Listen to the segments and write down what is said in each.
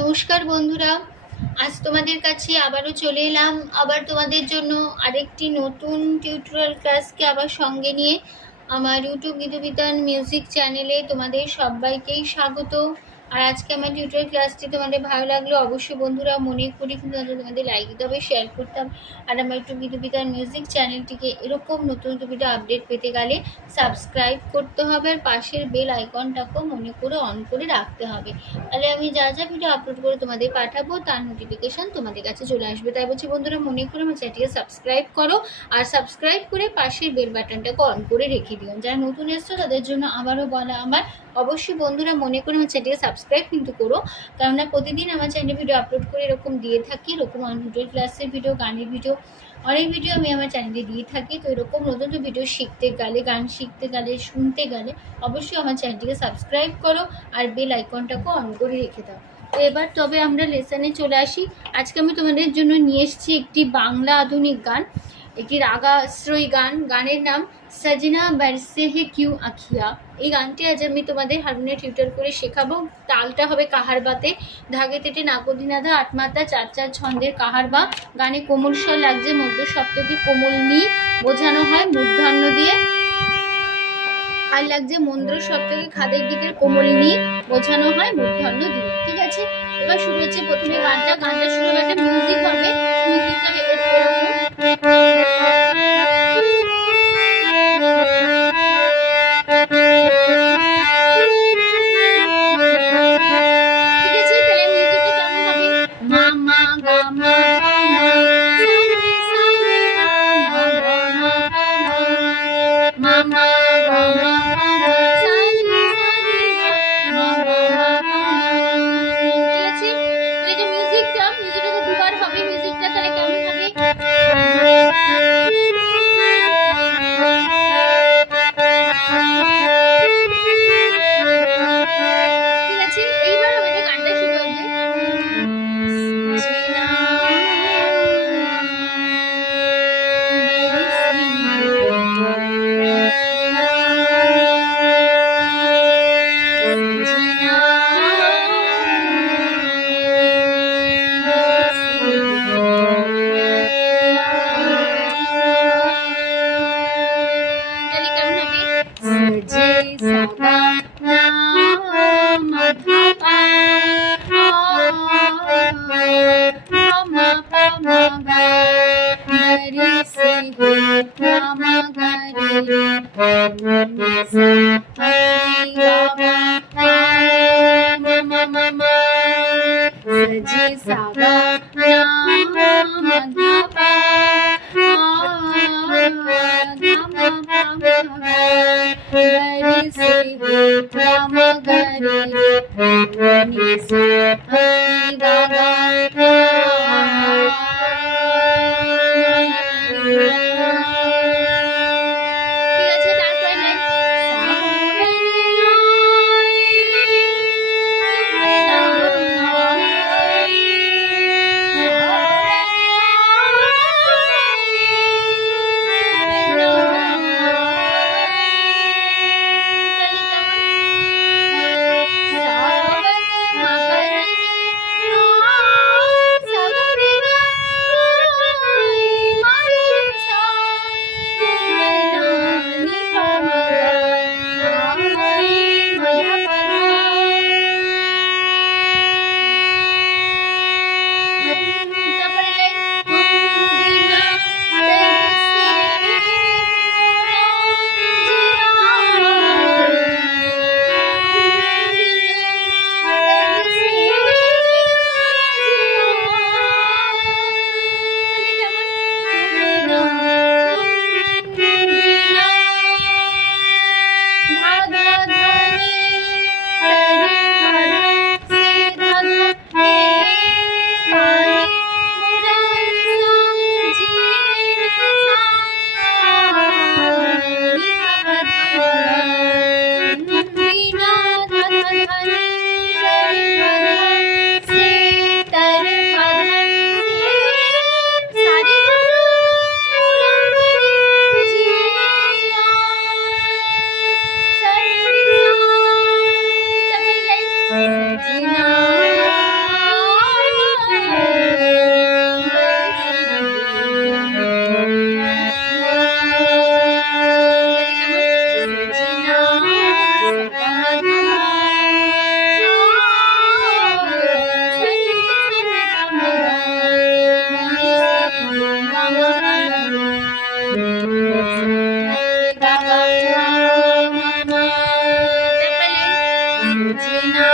নমস্কার বন্ধুরা, আজ তোমাদের কাছে আবারও চলে এলাম আবার তোমাদের জন্য আরেকটি নতুন টিউটোরিয়াল ক্লাসকে আবার সঙ্গে নিয়ে। আমার ইউটিউব গীতবিতান মিউজিক চ্যানেলে তোমাদের সবাইকেই স্বাগত। আর আজকে আমার টিউটোরিয়াল ক্লাসটি তোমাদের ভালো লাগলে অবশ্যই বন্ধুরা মনে করি কিন্তু তোমাদের লাইক দিতে হবে, শেয়ার করতাম। আর আমার ইউটিউব গীতবিতান মিউজিক চ্যানেলটিকে এরকম নতুন নতুন ভিডিও আপডেট পেতে গেলে সাবস্ক্রাইব করতে হবে আর পাশের বেল আইকনটাকেও মনে করে অন করে রাখতে হবে। তাহলে আমি যা যা ভিডিও আপলোড করে তোমাদের পাঠাবো তার নোটিফিকেশান তোমাদের কাছে চলে আসবে। তাই বলছি বন্ধুরা মনে করে আমার চ্যানেলটিকে সাবস্ক্রাইব করো আর সাবস্ক্রাইব করে পাশের বেল বাটনটাকে অন করে রেখে দিও। যারা নতুন এসছো তাদের জন্য আবারও বলা আমার, অবশ্যই বন্ধুরা মনে করে আমার চ্যানেলটিকে সাবস্ক্রাইব কিন্তু করো, কেননা প্রতিদিন আমার চ্যানেলে ভিডিও আপলোড করে এরকম দিয়ে থাকি, এরকম টিউটোরিয়াল ক্লাসের ভিডিও, গানের ভিডিও, অনেক ভিডিও আমি আমার চ্যানেলে দিয়ে থাকি। তো এরকম নতুন নতুন ভিডিও শিখতে গেলে, গান শিখতে গেলে, শুনতে গেলে অবশ্যই আমার চ্যানেলটিকে সাবস্ক্রাইব করো আর বেল আইকনটাকে অন করে রেখে দাও। তো এবার তবে আমরা লেসনে চলে আসি। আজকে আমি তোমাদের জন্য নিয়ে এসেছি একটি বাংলা আধুনিক গান, একটি রাগাশ্রয়ী গান। গানের নাম সজনা বরসে হে কিউ আখিয়া। এই গানটি আজ আমি তোমাদের হারমোনিয়াম টিউটর করে শেখাবো। তালটা হবে কাহারবাতে, ধাগে তেটে নাগদিনাদা, আটমাত্রা, চার চার ছন্দের কাহারবা। গানে কোমল স্বর লাগছে, মধ্য সপ্তকে কোমল নি বোঝানো হয় মূর্ধন্য দিয়ে, আর লাগছে মন্দ্র সপ্তকে খাদের দিকের কোমল নি বোঝানো হয় মূর্ধন্য দিয়ে। ঠিক আছে, এবার শুরু হচ্ছে প্রথমে গানটা শুরু হবে, একটা মিউজিক হবে, মিউজিকটা দুবার হবে। মিউজিকটা তাহলে কেমন হবে? ঠিক আছে, এইবার আমাদের গানটা শুরু হবে। Sanjana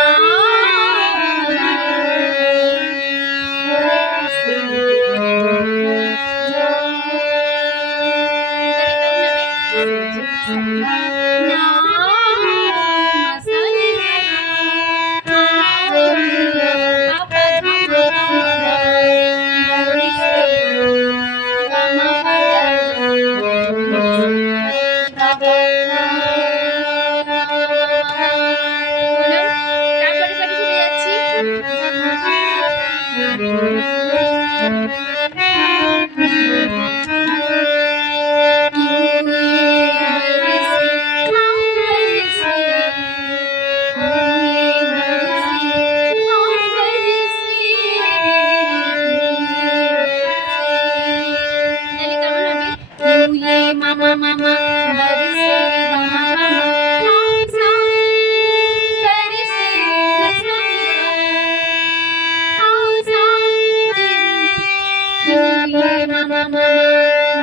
mama mama barise mama mama sa barise sa sa mama mama barise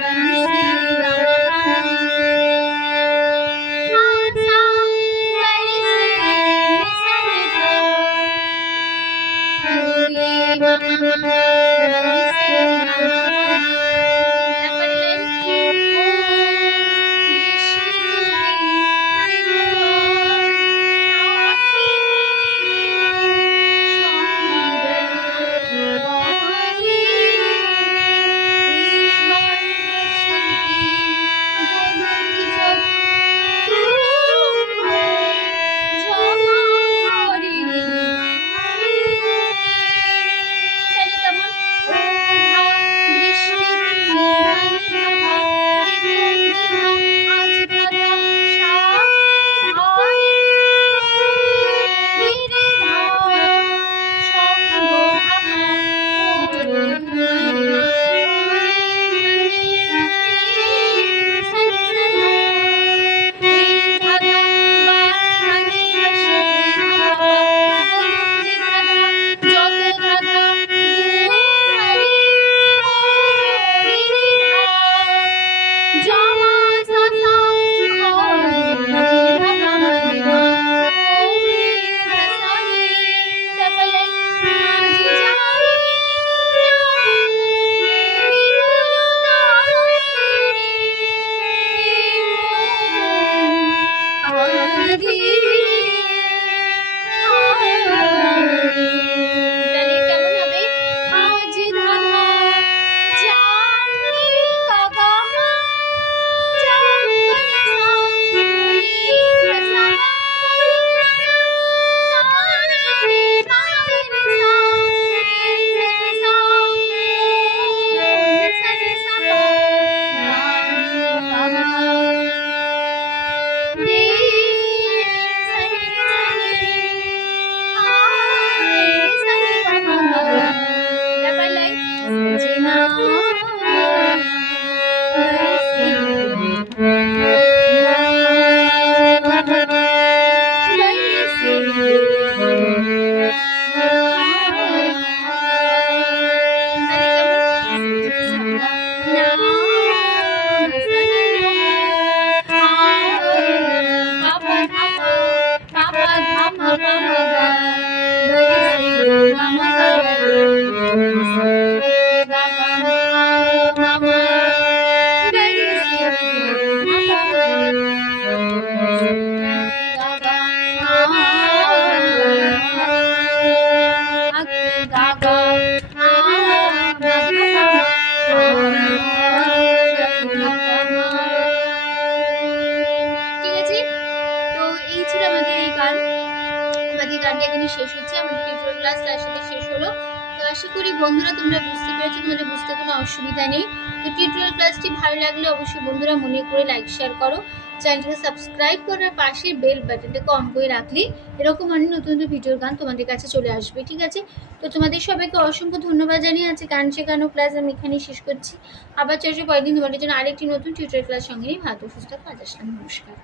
শেষ হচ্ছে আমাদের টিউটোরিয়াল ক্লাস তার সাথে শেষ হলো। তো আশা করি বন্ধুরা তোমরা বুঝতে পেরেছো, তোমাদের বুঝতে কোনো অসুবিধা নেই। তো টিউটোরিয়াল ক্লাসটি ভালো লাগলে অবশ্যই বন্ধুরা মনে করে লাইক শেয়ার করো, চ্যানেলটাকে সাবস্ক্রাইব করার পাশের বেল বাটনটাকে অন করে রাখলে এরকম অনেক নতুন নতুন ভিডিওর গান তোমাদের কাছে চলে আসবে, ঠিক আছে? তো তোমাদের সবাইকে অসংখ্য ধন্যবাদ জানিয়ে আছে গান শেখানো ক্লাস আমি এখানেই শেষ করছি। আবার চলছে কয়েকদিন তোমাদের জন্য আরেকটি নতুন টিউটোরিয়াল ক্লাস সঙ্গে নিয়ে ভালো সুস্থ কাজ আসলাম। নমস্কার।